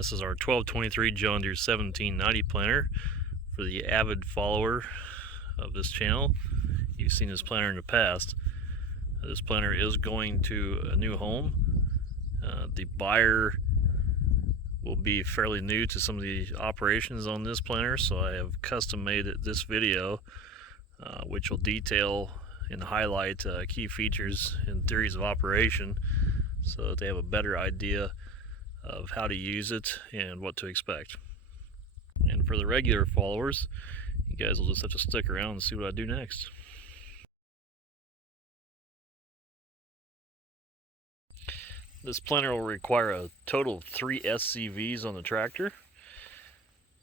This is our 1223 John Deere 1790 planter. For the avid follower of this channel, you've seen this planter in the past. This planter is going to a new home. The buyer will be fairly new to some of the operations on this planter, so I have custom made this video which will detail and highlight key features and theories of operation so that they have a better idea of how to use it and what to expect. And for the regular followers, you guys will just have to stick around and see what I do next. This planter will require a total of 3 SCVs on the tractor,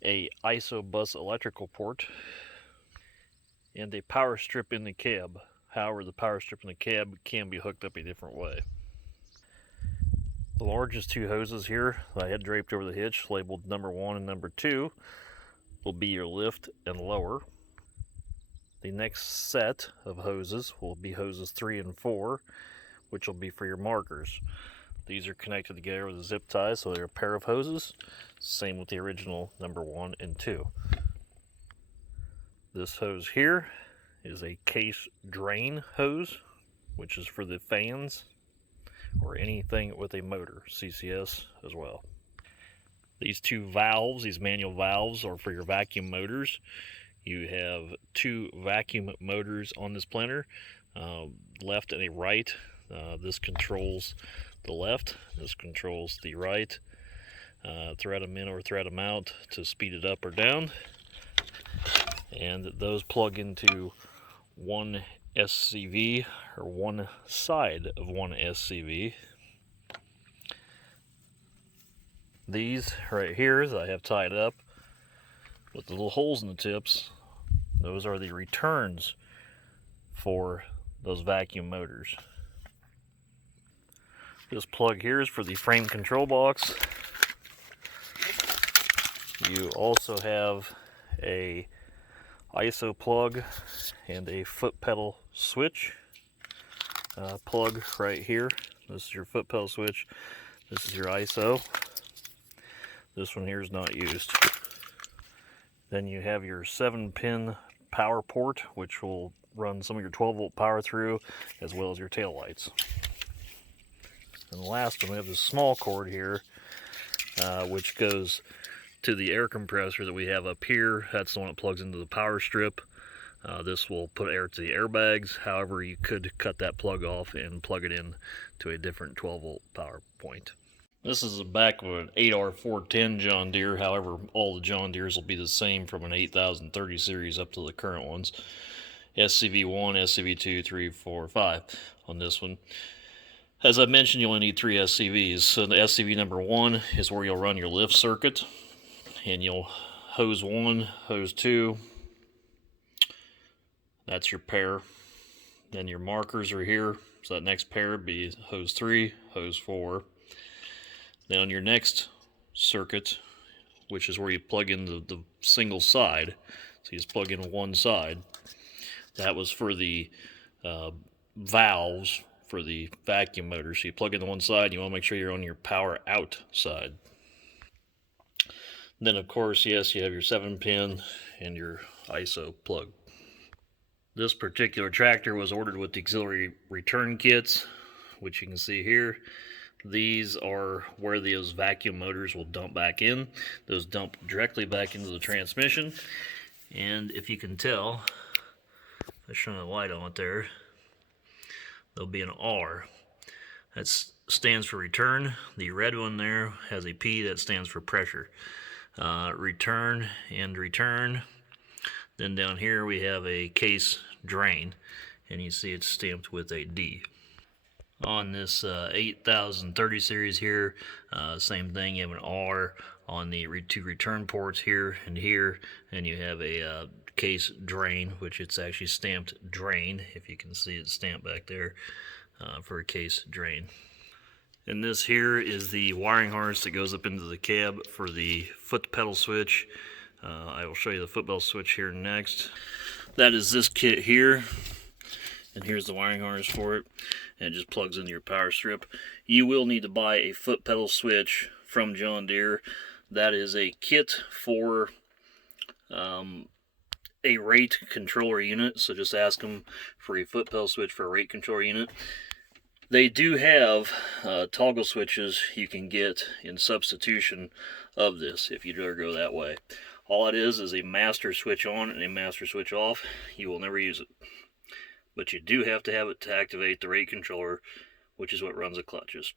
a ISO bus electrical port, and a power strip in the cab. However, the power strip in the cab can be hooked up a different way. The largest 2 hoses here that I had draped over the hitch, labeled number 1 and number 2, will be your lift and lower. The next set of hoses will be hoses 3 and 4, which will be for your markers. These are connected together with a zip tie, so they're a pair of hoses. Same with the original number 1 and 2. This hose here is a case drain hose, which is for the fans or anything with a motor, CCS as well. These 2 valves, these manual valves, are for your vacuum motors. You have 2 vacuum motors on this planter, left and a right. This controls the left, this controls the right. Thread them in or thread them out to speed it up or down. And those plug into one SCV, or one side of one SCV. These right here that I have tied up with the little holes in the tips, those are the returns for those vacuum motors. This plug here is for the frame control box. You also have a ISO plug and a foot pedal switch plug right here. This is your foot pedal switch. This is your ISO. This one here is not used. Then you have your 7-pin power port, which will run some of your 12-volt power through, as well as your tail lights. And the last one, we have this small cord here, which goes to the air compressor that we have up here. That's the one that plugs into the power strip. This will put air to the airbags. However, you could cut that plug off and plug it in to a different 12-volt power point. This is the back of an 8R410 John Deere. However, all the John Deeres will be the same from an 8030 series up to the current ones. SCV1, SCV2, 3, 4, 5 on this one. As I mentioned, you only need 3 SCVs. So the SCV number 1 is where you'll run your lift circuit. And you'll hose 1, hose 2. That's your pair. Then your markers are here. So that next pair would be hose 3, hose 4. Then on your next circuit, which is where you plug in the single side, so you just plug in one side. That was for the valves for the vacuum motor. So you plug in the one side, you want to make sure you're on your power out side. Then of course, yes, you have your 7-pin and your ISO plug. This particular tractor was ordered with the auxiliary return kits, which you can see here. These are where those vacuum motors will dump back in. Those dump directly back into the transmission. And if you can tell, if I shine a light on it there, there'll be an R. That stands for return. The red one there has a P that stands for pressure. Return and return. Then down here we have a case drain, and you see it's stamped with a D. On this 8030 series here, same thing. You have an R on the 2 return ports here, and you have a case drain, which it's actually stamped drain. If you can see it stamped back there for a case drain. And this here is the wiring harness that goes up into the cab for the foot pedal switch. I will show you the foot pedal switch here next. That is this kit here. And here's the wiring harness for it, and it just plugs into your power strip. You will need to buy a foot pedal switch from John Deere. That is a kit for a rate controller unit, so just ask them for a foot pedal switch for a rate controller unit. They do have toggle switches you can get in substitution of this if you'd rather go that way. All it is a master switch on and a master switch off. You will never use it. But you do have to have it to activate the rate controller, which is what runs the clutches.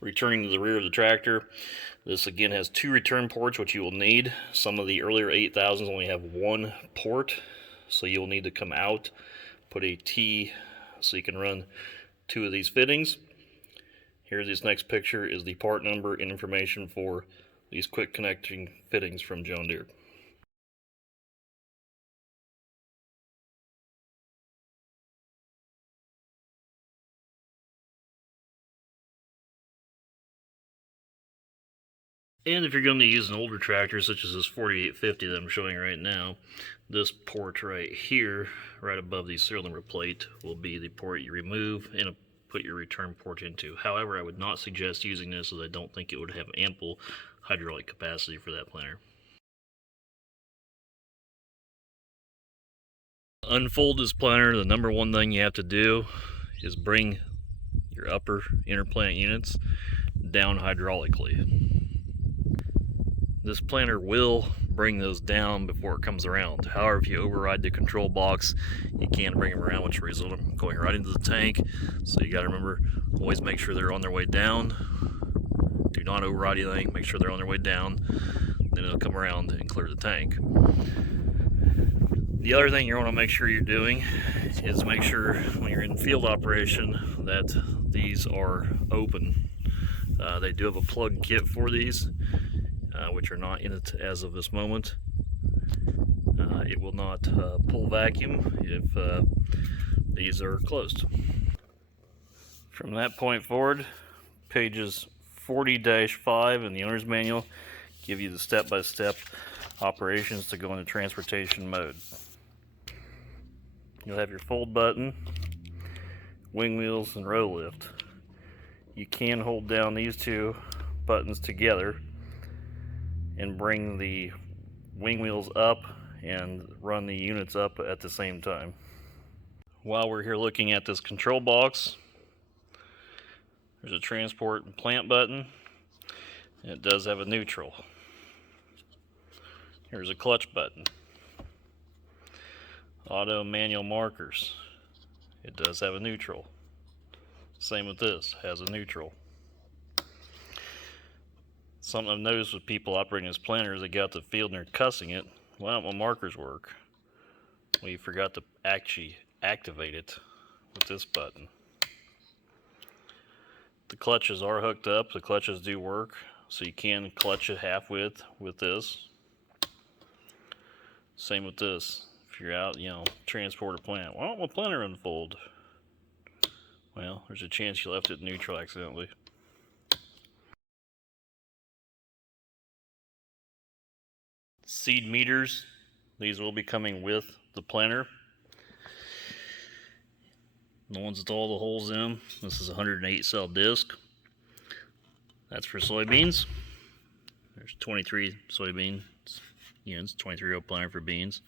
Returning to the rear of the tractor, this again has 2 return ports, which you will need. Some of the earlier 8000s only have 1 port, so you'll need to come out, put a T so you can run 2 of these fittings. Here, this next picture is the part number and information for these quick connecting fittings from John Deere. And if you're going to use an older tractor, such as this 4850 that I'm showing right now, this port right here, right above the serial number plate, will be the port you remove and put your return port into. However, I would not suggest using this, as I don't think it would have ample hydraulic capacity for that planter. Unfold this planter. The number one thing you have to do is bring your upper inner plant units down hydraulically. This planter will bring those down before it comes around. However, if you override the control box, you can't bring them around, which will result in going right into the tank. So you got to remember, always make sure they're on their way down. Do not override anything, make sure they're on their way down. Then it'll come around and clear the tank. The other thing you want to make sure you're doing is make sure when you're in field operation that these are open. They do have a plug kit for these, which are not in it as of this moment. It will not pull vacuum if these are closed. From that point forward, pages 40-5 in the owner's manual give you the step-by-step operations to go into transportation mode. You'll have your fold button, wing wheels, and row lift. You can hold down these 2 buttons together and bring the wing wheels up and run the units up at the same time. While we're here looking at this control box, there's a transport and plant button, and it does have a neutral. Here's a clutch button. Auto manual markers. It does have a neutral. Same with this, has a neutral. Something I've noticed with people operating this planter is they get out to the field and they're cussing it. Why don't my markers work? Well, you forgot to actually activate it with this button. The clutches are hooked up. The clutches do work, so you can clutch it half width with this. Same with this. If you're out, transport a plant. Why don't my planter unfold? Well, there's a chance you left it neutral accidentally. Seed meters. These will be coming with the planter. The ones with all the holes in them. This is a 108 cell disc. That's for soybeans. There's 23 soybean units, 23-row planter for beans.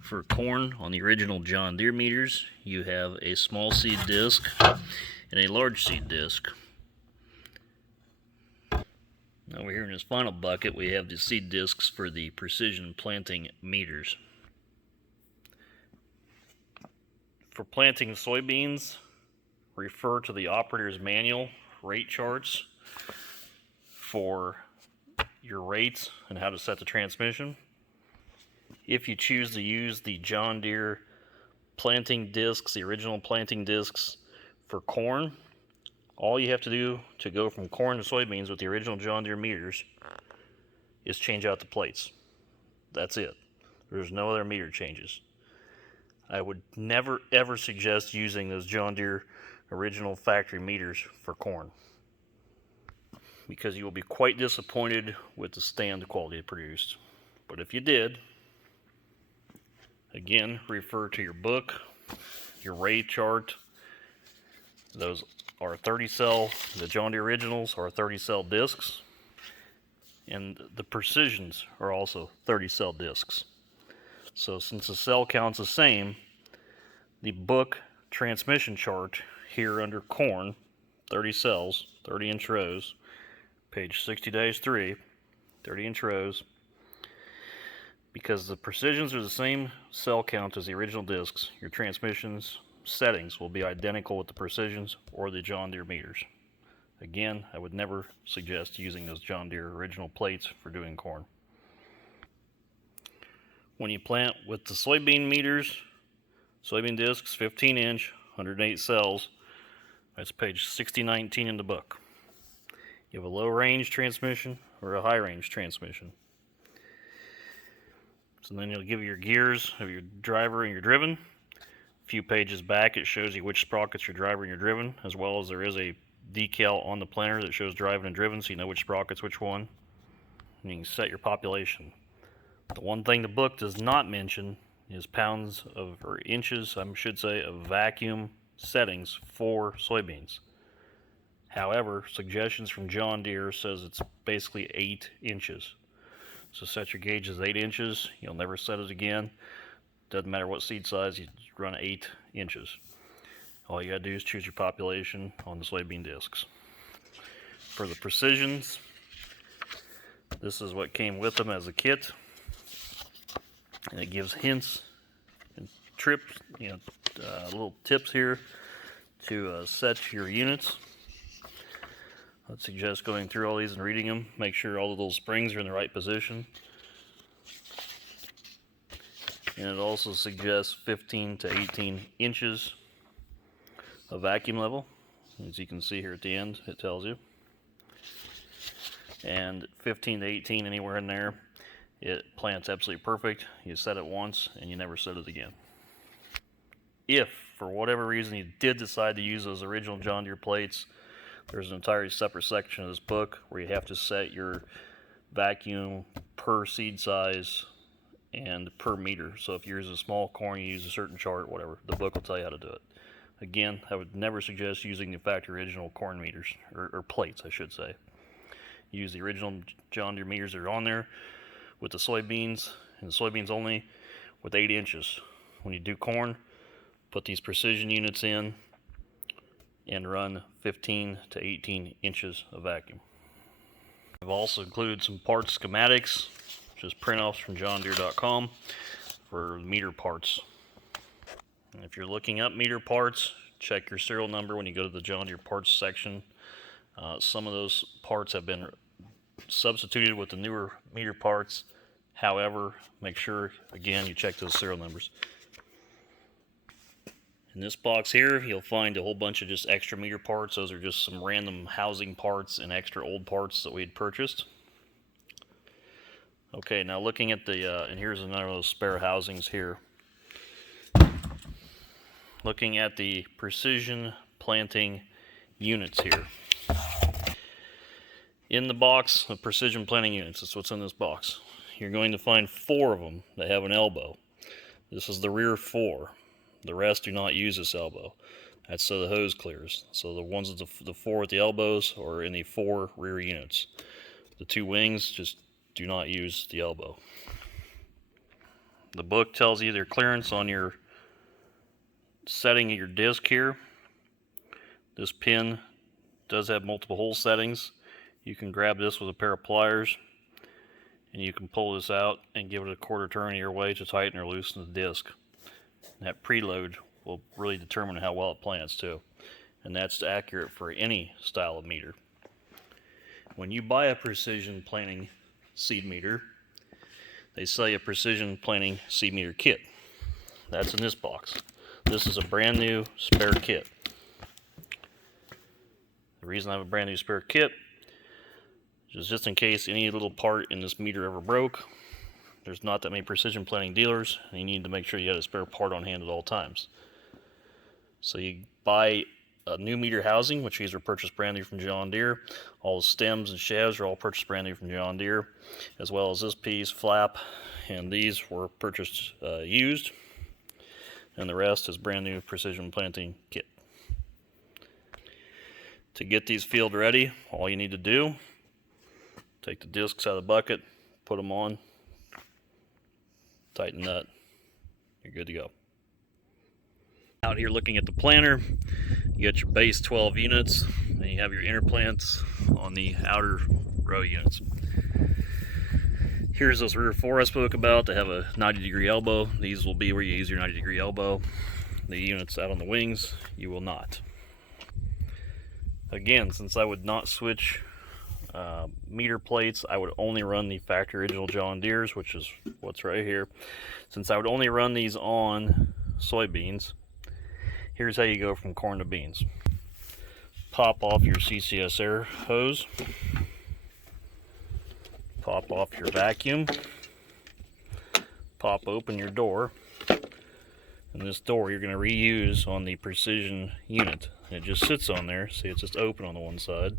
For corn, on the original John Deere meters, you have a small seed disc and a large seed disc. Now we're here in this final bucket, we have the seed discs for the precision planting meters. For planting soybeans, refer to the operator's manual rate charts for your rates and how to set the transmission. If you choose to use the John Deere planting discs, the original planting discs for corn, all you have to do to go from corn to soybeans with the original John Deere meters is change out the plates. That's it. There's no other meter changes. I would never ever suggest using those John Deere original factory meters for corn, because you will be quite disappointed with the stand quality it produced. But if you did, again, refer to your book, your rate chart. Those are 30 cell, the John Deere originals are 30 cell discs, and the Precisions are also 30 cell discs. So since the cell count's the same, the book transmission chart here under corn, 30 cells, 30-inch rows, page 60-3, 30-inch rows, because the Precisions are the same cell count as the original discs, your transmission's settings will be identical with the Precisions or the John Deere meters. Again, I would never suggest using those John Deere original plates for doing corn. When you plant with the soybean meters, soybean discs, 15-inch, 108 cells, that's page 6019 in the book. You have a low range transmission or a high range transmission. So then you'll give your gears of your driver and your driven. A few pages back it shows you which sprockets your driver and your driven, as well as there is a decal on the planter that shows driving and driven, so you know which sprockets which one. And you can set your population. The one thing the book does not mention is pounds of, or inches, I should say, of vacuum settings for soybeans. However, suggestions from John Deere says it's basically 8 inches. So set your gauge as 8 inches. You'll never set it again. Doesn't matter what seed size, you run 8 inches. All you gotta do is choose your population on the soybean discs. For the Precisions, this is what came with them as a kit. And it gives hints and trips, little tips here to set your units. I'd suggest going through all these and reading them. Make sure all the little springs are in the right position. And it also suggests 15 to 18 inches of vacuum level. As you can see here at the end, it tells you. And 15 to 18, anywhere in there, it plants absolutely perfect. You set it once and you never set it again. If, for whatever reason, you did decide to use those original John Deere plates, there's an entirely separate section of this book where you have to set your vacuum per seed size and per meter. So if you're using small corn, you use a certain chart, whatever. The book will tell you how to do it. Again, I would never suggest using the factory original corn meters, or plates, I should say. Use the original John Deere meters that are on there with the soybeans, and the soybeans only, with 8 inches. When you do corn, put these Precision units in and run 15 to 18 inches of vacuum. I've also included some parts schematics, just print-offs from johndeere.com for meter parts. And if you're looking up meter parts, check your serial number when you go to the John Deere parts section. Some of those parts have been substituted with the newer meter parts. However, make sure, again, you check those serial numbers. In this box here, you'll find a whole bunch of just extra meter parts. Those are just some random housing parts and extra old parts that we had purchased. Okay, now looking at the, and here's another of those spare housings here. Looking at the Precision planting units here. In the box of Precision planting units, that's what's in this box. You're going to find 4 of them that have an elbow. This is the rear 4. The rest do not use this elbow. That's so the hose clears. So the ones with the 4 with the elbows are in the 4 rear units. The 2 wings just do not use the elbow. The book tells you their clearance on your setting of your disc here. This pin does have multiple hole settings. You can grab this with a pair of pliers and you can pull this out and give it a quarter turn your way to tighten or loosen the disc. And that preload will really determine how well it plants too. And that's accurate for any style of meter. When you buy a Precision planting seed meter, they sell you a Precision planting seed meter kit. That's in this box. This is a brand new spare kit. The reason I have a brand new spare kit is just in case any little part in this meter ever broke. There's not that many Precision planting dealers, and you need to make sure you have a spare part on hand at all times. So you buy a new meter housing, which these were purchased brand new from John Deere. All the stems and shafts are all purchased brand new from John Deere, as well as this piece, flap, and these were purchased used, and the rest is brand new Precision planting kit. To get these field ready, all you need to do, take the discs out of the bucket, put them on, tighten nut, you're good to go. Out here looking at the planter, you got your base 12 units, and you have your inner plants on the outer row units. Here's those rear four I spoke about. They have a 90-degree elbow. These will be where you use your 90-degree elbow. The units out on the wings, you will not. Again, since I would not switch meter plates, I would only run the factory original John Deere's, which is what's right here. Since I would only run these on soybeans, here's how you go from corn to beans. Pop off your CCS air hose. Pop off your vacuum. Pop open your door. And this door you're going to reuse on the precision unit. And it just sits on there. See, it's just open on the one side.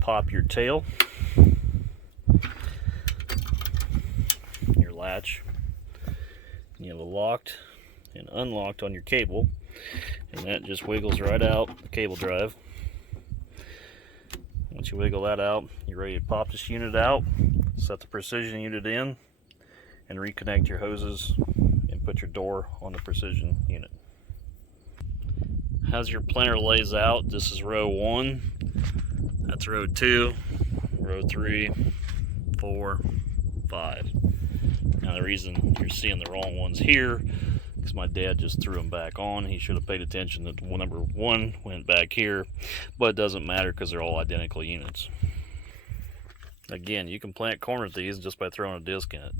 Pop your tail. Your latch. You have a locked and unlocked on your cable. And that just wiggles right out the cable drive. Once you wiggle that out, you're ready to pop this unit out, set the precision unit in, and reconnect your hoses and put your door on the precision unit. As your planter lays out, this is row 1, that's row 2, row 3, 4, 5. Now the reason you're seeing the wrong ones here because my dad just threw them back on. He should have paid attention that number 1 went back here, but it doesn't matter because they're all identical units. Again, you can plant corn with these just by throwing a disc in it.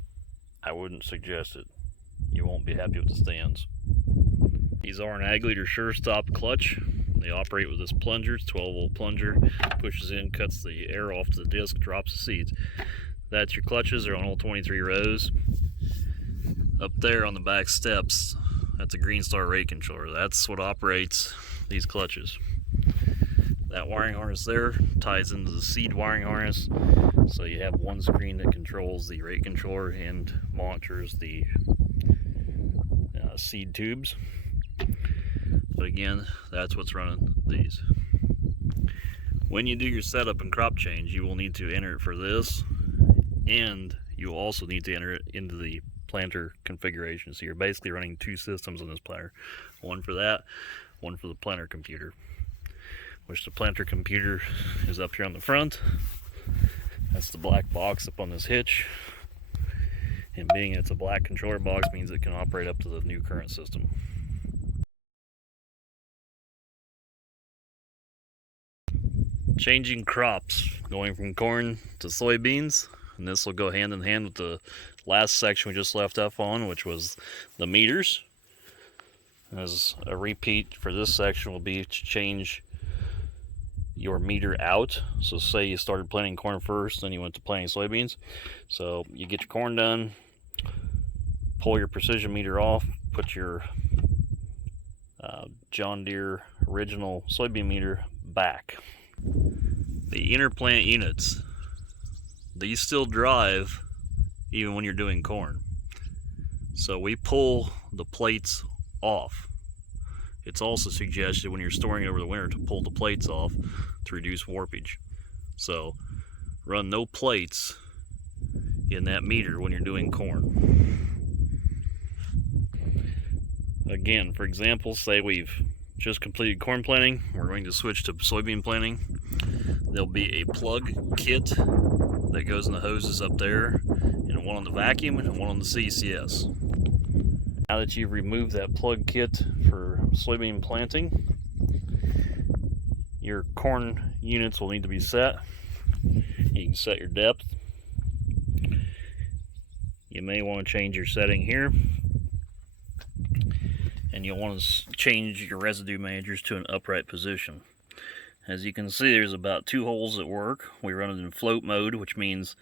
I wouldn't suggest it. You won't be happy with the stands. These are an ag leader sure stop clutch. They operate with this plunger. It's 12-volt plunger. Pushes in, cuts the air off to the disc, drops the seeds. That's your clutches. They're on all 23 rows. Up there on the back steps, that's a Green Star rate controller. That's what operates these clutches. That wiring harness there ties into the seed wiring harness, so you have one screen that controls the rate controller and monitors the seed tubes. But again, that's what's running these. When you do your setup and crop change, you will need to enter it for this, and you also need to enter it into the planter configuration. So you're basically running 2 systems on this planter. One for that, one for the planter computer. Which the planter computer is up here on the front. That's the black box up on this hitch. And being it's a black controller box means it can operate up to the new current system. Changing crops, going from corn to soybeans. And this will go hand in hand with the last section we just left up on, which was the meters. As a repeat for this section will be to change your meter out. So say you started planting corn first, then you went to planting soybeans. So you get your corn done, pull your precision meter off, put your John Deere original soybean meter back. The inner plant units, these still drive even when you're doing corn. So we pull the plates off. It's also suggested when you're storing it over the winter to pull the plates off to reduce warpage. So run no plates in that meter when you're doing corn. Again, for example, say we've just completed corn planting, we're going to switch to soybean planting. There'll be a plug kit that goes in the hoses up there, and one on the vacuum and one on the CCS. Now that you've removed that plug kit for soybean planting, your corn units will need to be set. You can set your depth. You may want to change your setting here. And you'll want to change your residue managers to an upright position. As you can see, there's about 2 holes that work. We run it in float mode, which means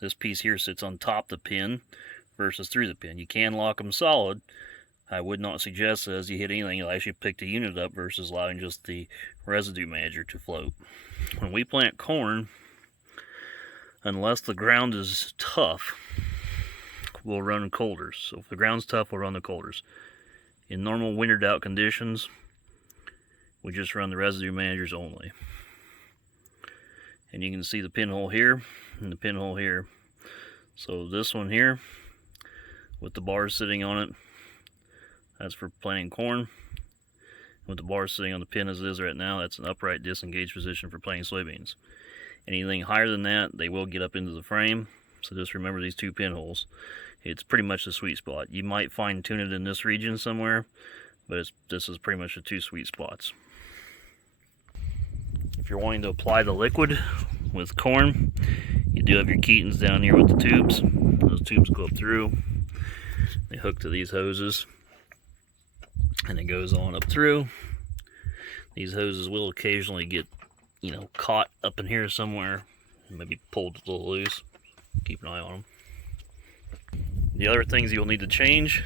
this piece here sits on top of the pin versus through the pin. You can lock them solid. I would not suggest that as you hit anything, you'll actually pick the unit up versus allowing just the residue manager to float. When we plant corn, unless the ground is tough, we'll run colders. So if the ground's tough, we'll run the colders. In normal wintered out conditions, we just run the residue managers only. And you can see the pinhole here and the pinhole here. So this one here with the bars sitting on it, that's for planting corn. With the bars sitting on the pin as it is right now, that's an upright disengaged position for planting soybeans. Anything higher than that, they will get up into the frame. So just remember these two pinholes. It's pretty much the sweet spot. You might fine tune it in this region somewhere, but this is pretty much the two sweet spots. If you're wanting to apply the liquid with corn, you do have your ketons down here with the tubes. Those tubes go up through. They hook to these hoses, and it goes on up through. These hoses will occasionally get, caught up in here somewhere, maybe pulled a little loose. Keep an eye on them. The other things you'll need to change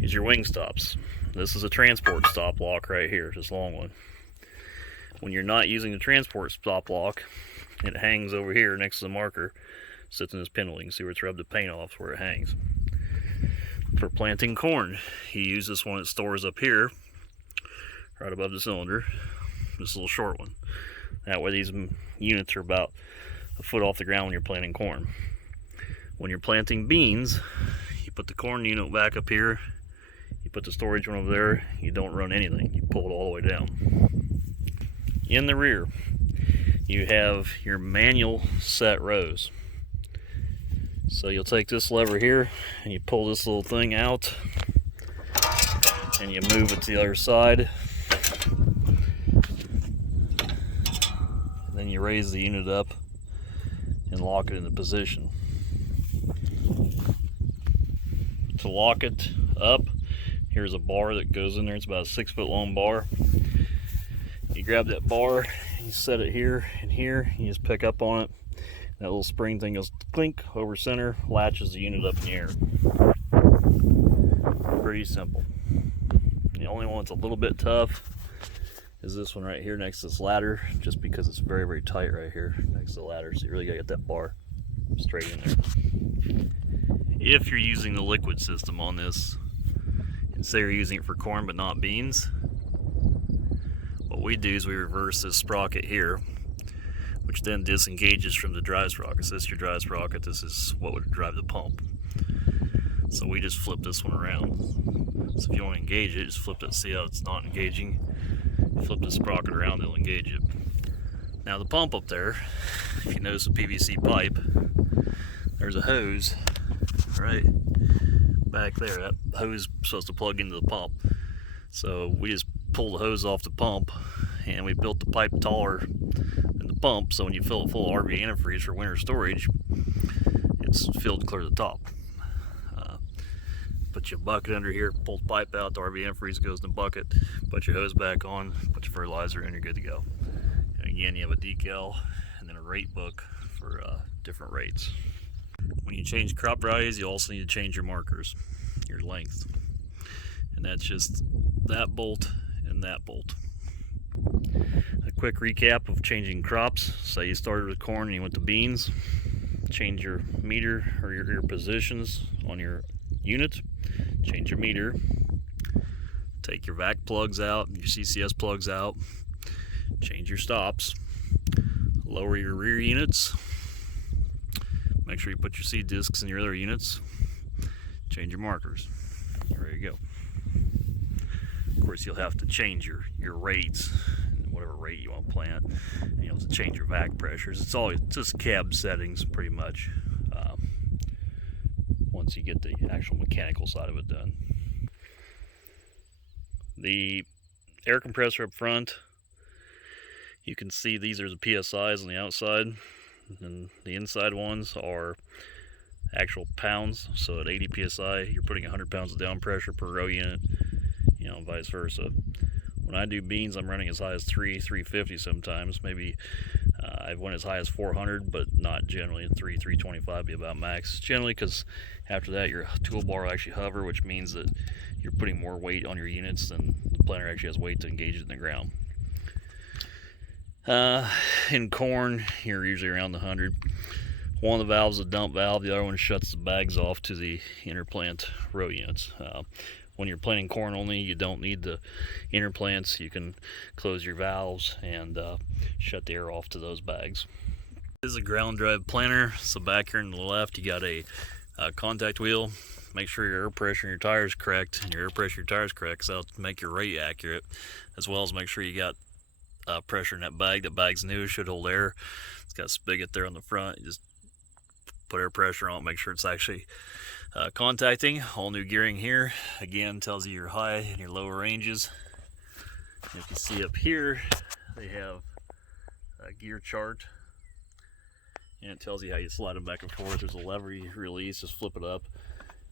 is your wing stops. This is a transport stop lock right here, this long one. When you're not using the transport stop lock, it hangs over here next to the marker, sits in this pinhole. You can see where it's rubbed the paint off where it hangs. For planting corn, you use this one that stores up here, right above the cylinder, this little short one. That way these units are about a foot off the ground when you're planting corn. When you're planting beans, you put the corn unit back up here, you put the storage one over there, you don't run anything, you pull it all the way down. In the rear, you have your manual set rows. So you'll take this lever here and you pull this little thing out and you move it to the other side. Then you raise the unit up and lock it into position. To lock it up, here's a bar that goes in there. It's about a 6 foot long bar. You grab that bar, you set it here and here, you just pick up on it. That little spring thing goes clink over center, latches the unit up in the air. Pretty simple. The only one that's a little bit tough is this one right here next to this ladder, just because it's very, very tight right here next to the ladder, so you really gotta get that bar straight in there. If you're using the liquid system on this, and say you're using it for corn but not beans, what we do is we reverse this sprocket here, which then disengages from the drive sprocket. So this is your drive sprocket, this is what would drive the pump. So we just flip this one around. So if you want to engage it, just flip it, see how it's not engaging. Flip the sprocket around, it'll engage it. Now the pump up there, if you notice the PVC pipe, there's a hose right back there. That hose is supposed to plug into the pump. So we just pull the hose off the pump, and we built the pipe taller than the pump, so when you fill it full of RV antifreeze for winter storage, it's filled clear to the top. Put your bucket under here, pull the pipe out, the RV antifreeze goes in the bucket, put your hose back on, put your fertilizer in, you're good to go. And again, you have a decal and then a rate book for different rates. When you change crop varieties, you also need to change your markers, your length. And that's just that bolt and that bolt. A quick recap of changing crops. Say you started with corn and you went to beans. Change your meter or your positions on your unit. Change your meter. Take your vac plugs out, your CCS plugs out. Change your stops. Lower your rear units. Make sure you put your seed discs in your other units. Change your markers. There you go. Of course, you'll have to change your rates, whatever rate you want to plant. And you'll have to change your vac pressures. It's all just cab settings, pretty much. Once you get the actual mechanical side of it done. The air compressor up front, you can see these are the PSIs on the outside, and the inside ones are actual pounds. So at 80 PSI, you're putting 100 pounds of down pressure per row unit, and vice versa. When I do beans, I'm running as high as 350 sometimes. Maybe I've went as high as 400, but not generally. 325 be about max. Generally, because after that, your toolbar will actually hover, which means that you're putting more weight on your units than the planter actually has weight to engage it in the ground. In corn, you're usually around the 100. One of the valves is a dump valve. The other one shuts the bags off to the interplant row units. when you're planting corn only, you don't need the inner plants. You can close your valves and shut the air off to those bags. This is a ground drive planter. So back here on the left, you got a contact wheel. Make sure your air pressure in your tire is correct, and your air pressure in your tire is correct, so that'll make your rate accurate, as well as make sure you got pressure in that bag. That bag's new, should hold air. It's got a spigot there on the front. You just put air pressure on it, make sure it's actually contacting. All new gearing here. Again, tells you your high and your lower ranges. And if you see up here, they have a gear chart, and it tells you how you slide them back and forth. There's a lever you release, just flip it up,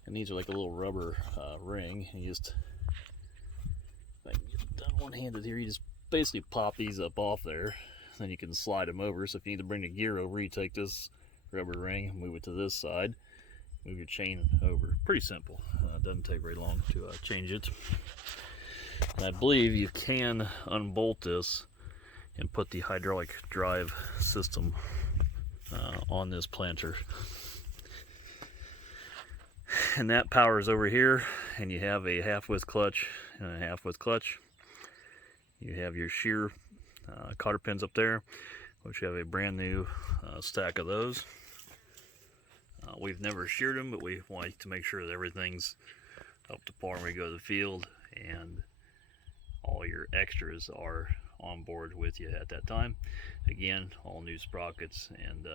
and these are like a little rubber ring. You just, if I can get it done one-handed here, you just basically pop these up off there, then you can slide them over. So if you need to bring the gear over, you take this rubber ring, move it to this side, move your chain over. Pretty simple. It doesn't take very long to change it. And I believe you can unbolt this and put the hydraulic drive system on this planter. And that power is over here, and you have a half-width clutch and a half-width clutch. You have your shear cotter pins up there, which you have a brand new stack of those. We've never sheared them, but we want to make sure that everything's up to par when we go to the field, and all your extras are on board with you at that time. Again, all new sprockets and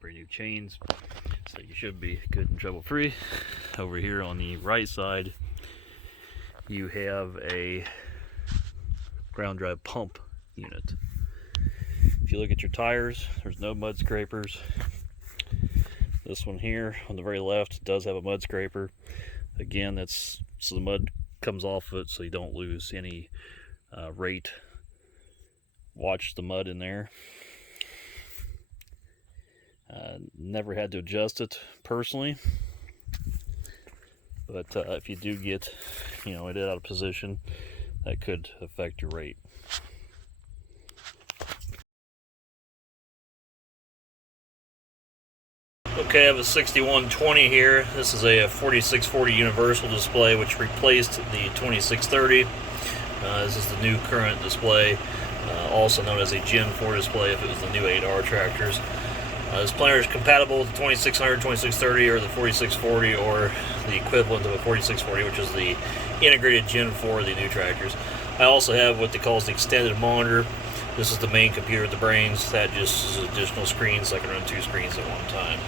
pretty new chains, so you should be good and trouble free. Over here on the right side, you have a ground drive pump unit. If you look at your tires, there's no mud scrapers. This one here on the very left does have a mud scraper. Again, that's so the mud comes off of it, so you don't lose any rate. Watch the mud in there. Never had to adjust it personally, but if you do get, it out of position, that could affect your rate. Okay, I have a 6120 here. This is a 4640 universal display, which replaced the 2630. This is the new current display, also known as a Gen 4 display if it was the new 8R tractors. This planter is compatible with the 2600, 2630, or the 4640, or the equivalent of a 4640, which is the integrated Gen 4 of the new tractors. I also have what they call the extended monitor. This is the main computer with the brains. That just is additional screens, so I can run 2 screens at one time.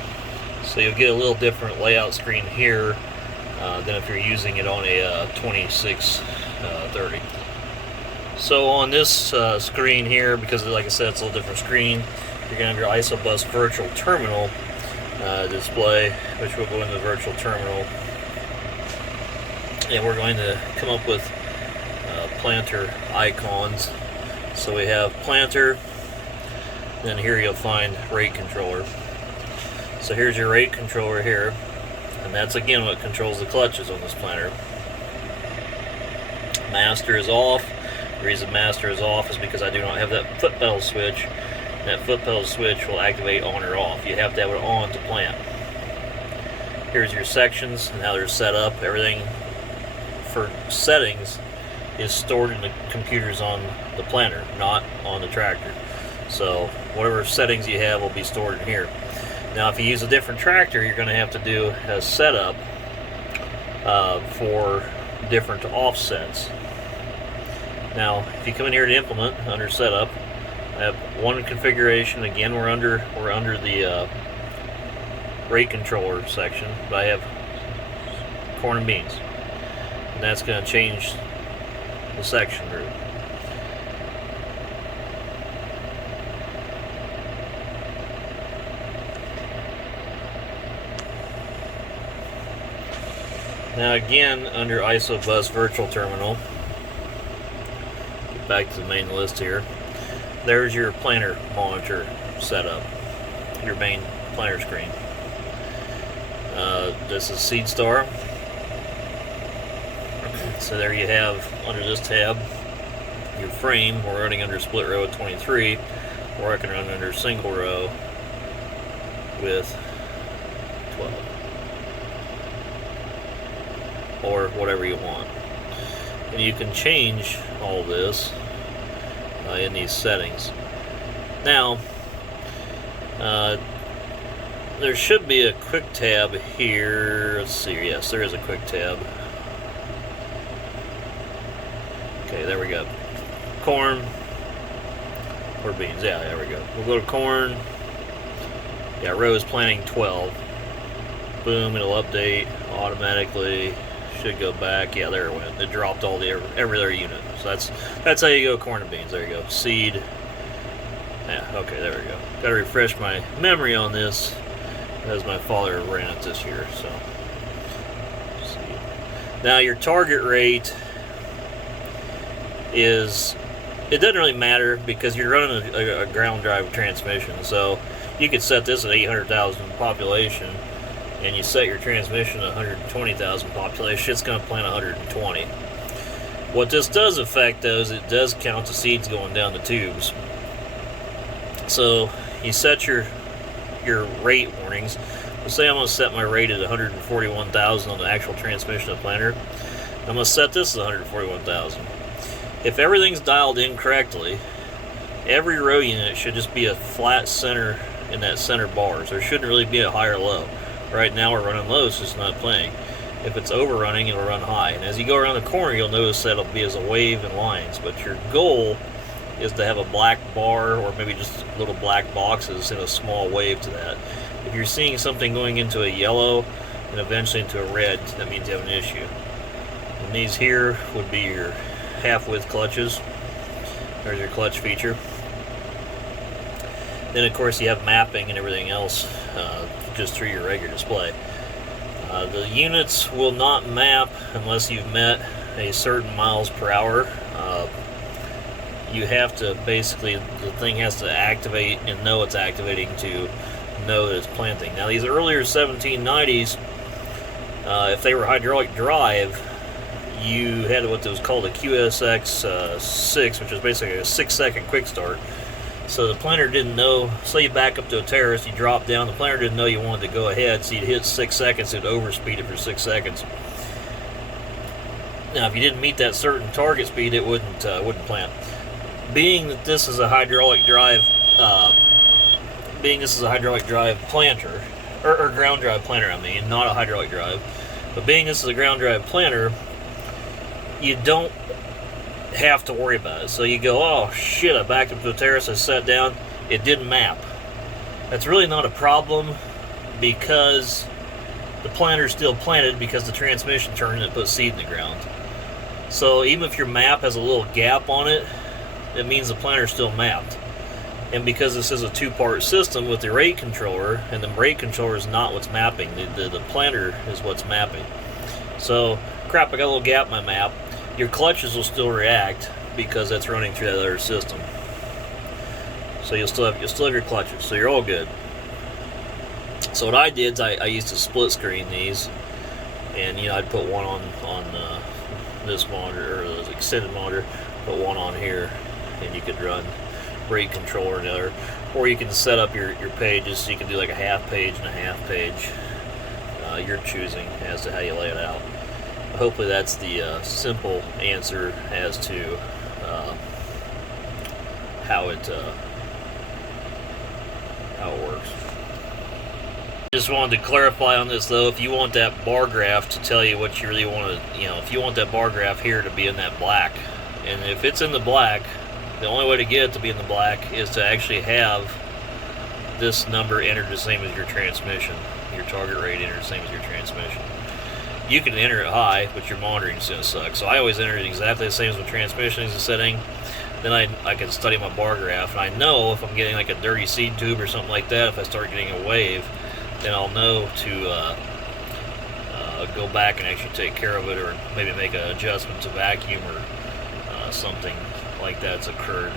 So you'll get a little different layout screen here than if you're using it on a 2630. So on this screen here, because like I said, it's a little different screen, you're going to have your ISOBUS virtual terminal display, which will go into the virtual terminal. And we're going to come up with planter icons. So we have planter, then here you'll find rate controller. So here's your rate controller here, and that's again what controls the clutches on this planter. Master is off. The reason master is off is because I do not have that foot pedal switch. That foot pedal switch will activate on or off. You have to have it on to plant. Here's your sections and how they're set up. Everything for settings is stored in the computers on the planter, not on the tractor. So whatever settings you have will be stored in here. Now if you use a different tractor, you're going to have to do a setup for different offsets. Now if you come in here to implement under setup, I have one configuration. Again, we're under the rate controller section, but I have corn and beans, and that's going to change the section group. Now again, under ISOBUS virtual terminal, get back to the main list here. There's your planter monitor setup, your main planter screen. This is Seed Star. So there you have, under this tab, your frame. We're running under split row at 23, or I can run under single row with 12, or whatever you want. and you can change all this in these settings. Now, there should be a quick tab here. Let's see. Yes, there is a quick tab. Okay, there we go. Corn or beans. Yeah, there we go. We'll go to corn. Yeah, rows planting 12. Boom, it'll update automatically. Should go back. Yeah, there it went. It dropped all the every other unit. So that's how you go corn and beans. There you go. Seed. Yeah, okay, there we go. Gotta refresh my memory on this, as my father ran it this year. So, seed. Now your target rate is, it doesn't really matter because you're running a ground drive transmission. So you could set this at 800,000 population, and you set your transmission at 120,000 population, it's going to plant 120. What this does affect, though, is it does count the seeds going down the tubes. So you set your rate warnings. Let's say I'm going to set my rate at 141,000 on the actual transmission of the planter. I'm going to set this at 141,000. If everything's dialed in correctly, every row unit should just be a flat center in that center bars. There shouldn't really be a high or low. Right now we're running low, so it's not playing. If it's overrunning, it'll run high. And as you go around the corner, you'll notice that it'll be as a wave and lines. But your goal is to have a black bar or maybe just little black boxes in a small wave to that. If you're seeing something going into a yellow and eventually into a red, that means you have an issue. And these here would be your half-width clutches. There's your clutch feature. Then of course you have mapping and everything else just through your regular display. The units will not map unless you've met a certain miles per hour. You have to basically, the thing has to activate and know it's activating to know that it's planting. Now these earlier 1790s, if they were hydraulic drive, you had what was called a QSX 6, which is basically a 6-second quick start. So the planter didn't know, say you back up to a terrace, you drop down, the planter didn't know you wanted to go ahead, so you'd hit 6 seconds, it'd overspeed it for 6 seconds. Now if you didn't meet that certain target speed, it wouldn't plant. Being that this is a hydraulic drive, planter, or ground drive planter, I mean, not a hydraulic drive, but being this is a ground drive planter, you don't have to worry about it. So you go, oh shit, I backed up to the terrace, I sat down, it didn't map. That's really not a problem because the planter's still planted because the transmission turned and it put seed in the ground. So even if your map has a little gap on it, it means the planter's still mapped. And because this is a two-part system with the rate controller, and the rate controller is not what's mapping, the planter is what's mapping. So, crap, I got a little gap in my map. Your clutches will still react because that's running through that other system. So you'll still have your clutches, so you're all good. So what I did is I used to split screen these, and I'd put one on this monitor, or the extended monitor, put one on here, and you could run rate controller and other, or you can set up your pages so you can do like a half page and a half page. You're choosing as to how you lay it out. Hopefully that's the simple answer as to how it works. Just wanted to clarify on this though, if you want that bar graph to tell you what you really want to, if you want that bar graph here to be in that black, and if it's in the black, the only way to get it to be in the black is to actually have this number entered the same as your transmission, your target rate entered the same as your transmission. You can enter it high, but your monitoring's going to suck. So I always enter it exactly the same as my transmission is setting. Then I can study my bar graph, and I know if I'm getting like a dirty seed tube or something like that, if I start getting a wave, then I'll know to go back and actually take care of it, or maybe make an adjustment to vacuum or something like that's occurred.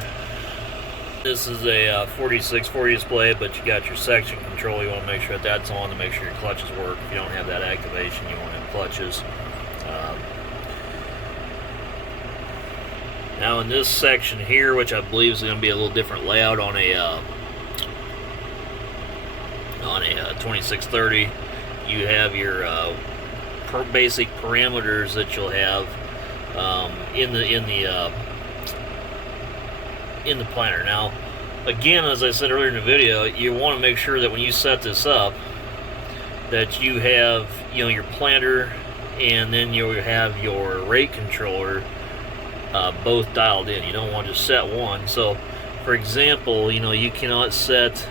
This is a 4640 display, but you got your section control. You want to make sure that that's on to make sure your clutches work. If you don't have that activation, you want to have clutches. Now in this section here, which I believe is going to be a little different layout on a 2630, you have your basic parameters that you'll have in the planter. Now, again, as I said earlier in the video, you want to make sure that when you set this up, that you have, you know, your planter and then you have your rate controller both dialed in. You don't want to just set one. So, for example, you know, you cannot set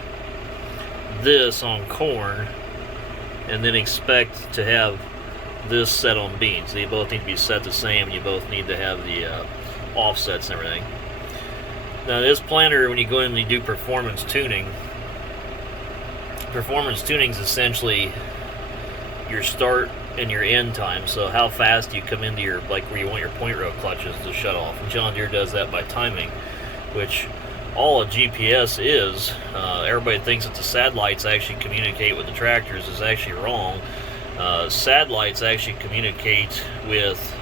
this on corn and then expect to have this set on beans. They both need to be set the same, and you both need to have the offsets and everything. Now, this planter, when you go in and you do performance tuning is essentially your start and your end time. So how fast you come into your, like where you want your point row clutches to shut off. And John Deere does that by timing, which all a GPS is. Everybody thinks that the satellites actually communicate with the tractors. Is actually wrong. Satellites actually communicate with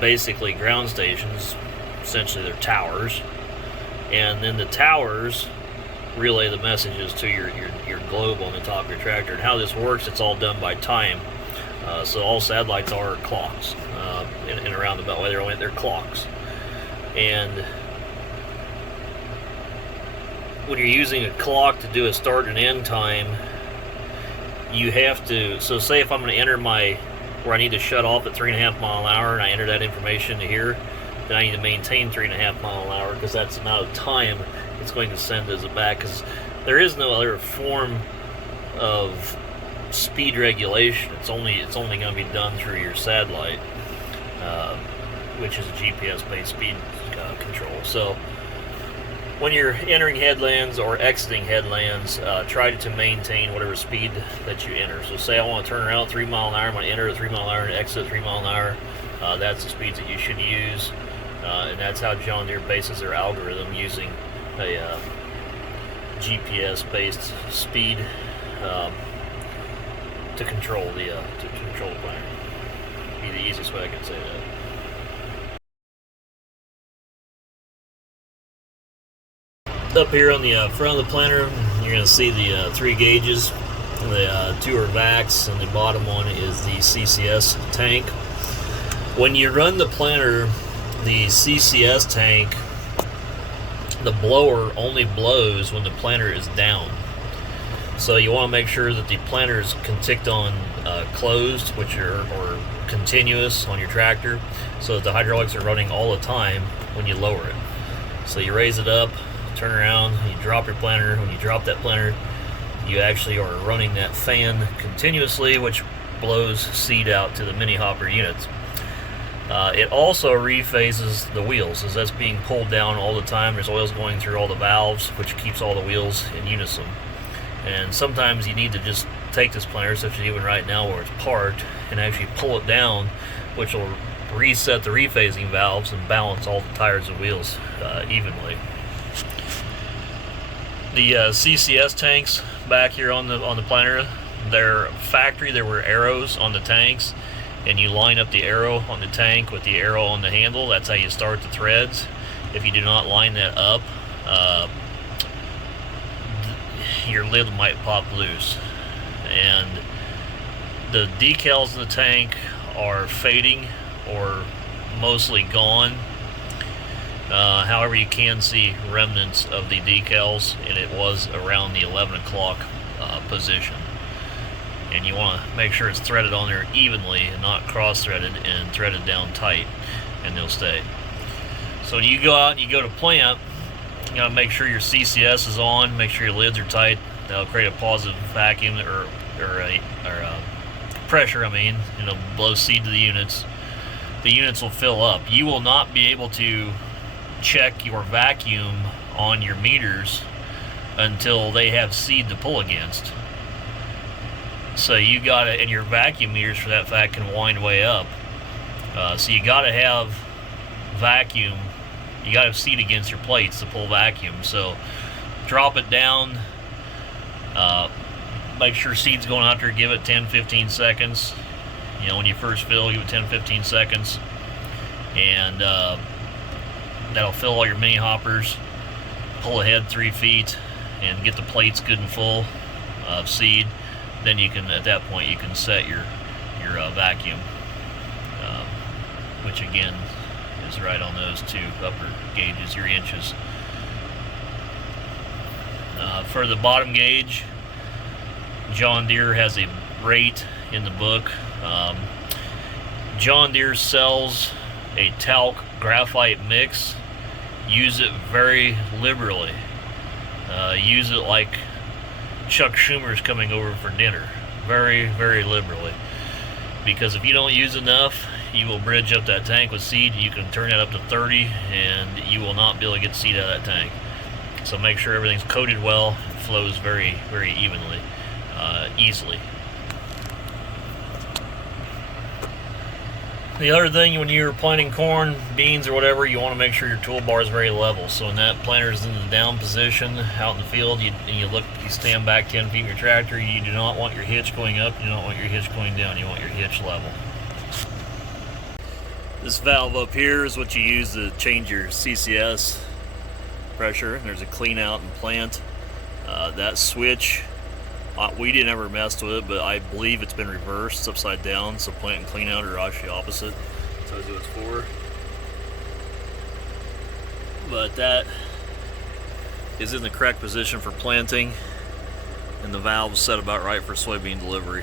basically ground stations. Essentially, they're towers, and then the towers relay the messages to your globe on the top of your tractor. And how this works, it's all done by time. So all satellites are clocks in a roundabout way. They're clocks. And when you're using a clock to do a start and end time, you have to, so say if I'm going to enter where I need to shut off at 3.5 mile an hour, and I enter that information to here, then I need to maintain 3.5 mile an hour, because that's the amount of time it's going to send as a back, because there is no other form of speed regulation. It's only going to be done through your satellite, which is a GPS-based speed control. So when you're entering headlands or exiting headlands, try to maintain whatever speed that you enter. So say I want to turn around at 3 mile an hour, I'm going to enter at 3 mile an hour and exit at 3 mile an hour. That's the speeds that you should use, and that's how John Deere bases their algorithm, using a GPS-based speed to control the planter. Be the easiest way I can say that. Up here on the front of the planter, you're going to see the 3 gauges. The 2 are vacs, and the bottom one is the CCS tank. When you run the planter, the CCS tank, the blower only blows when the planter is down. So you want to make sure that the planter is ticked on closed, which are or continuous on your tractor, so that the hydraulics are running all the time when you lower it. So you raise it up, turn around, you drop your planter. When you drop that planter, you actually are running that fan continuously, which blows seed out to the mini hopper units. It also rephases the wheels, as that's being pulled down all the time. There's oils going through all the valves, which keeps all the wheels in unison. And sometimes you need to just take this planter, such as even right now where it's parked, and actually pull it down, which will reset the rephasing valves and balance all the tires and wheels evenly. The CCS tanks back here on the planter, they're factory. There were arrows on the tanks, and you line up the arrow on the tank with the arrow on the handle. That's how you start the threads. If you do not line that up, your lid might pop loose. And the decals in the tank are fading or mostly gone. However, you can see remnants of the decals, and it was around the 11 o'clock position. And you want to make sure it's threaded on there evenly and not cross-threaded, and threaded down tight, and they'll stay. So when you go out and you go to plant, you got to make sure your CCS is on, make sure your lids are tight. That'll create a positive vacuum or pressure, and it'll blow seed to the units. The units will fill up. You will not be able to check your vacuum on your meters until they have seed to pull against. So you gotta, and your vacuum meters for that fact can wind way up. So you gotta have vacuum, you gotta have seed against your plates to pull vacuum. So drop it down, make sure seed's going out there, give it 10-15 seconds. You know, when you first fill, give it 10-15 seconds, and that'll fill all your mini hoppers. Pull ahead 3 feet and get the plates good and full of seed. Then you can, at that point, you can set your vacuum, which again is right on those two upper gauges, your inches. For the bottom gauge, John Deere has a rate in the book. John Deere sells a talc graphite mix. Use it very liberally. Use it like Chuck Schumer's coming over for dinner. Very, very liberally. Because if you don't use enough, you will bridge up that tank with seed. You can turn that up to 30 and you will not be able to get seed out of that tank. So make sure everything's coated well and flows very, very evenly, easily. The other thing, when you're planting corn, beans, or whatever, you want to make sure your toolbar is very level. So when that planter is in the down position out in the field, you stand back 10 feet from your tractor, you do not want your hitch going up, you do not want your hitch going down, you want your hitch level. This valve up here is what you use to change your CCS pressure. There's a clean out and plant. That switch, we didn't ever mess with it, but I believe it's been reversed. It's upside down, so plant and clean out are actually opposite. Tells you what it's for. But that is in the correct position for planting, and the valve's set about right for soybean delivery.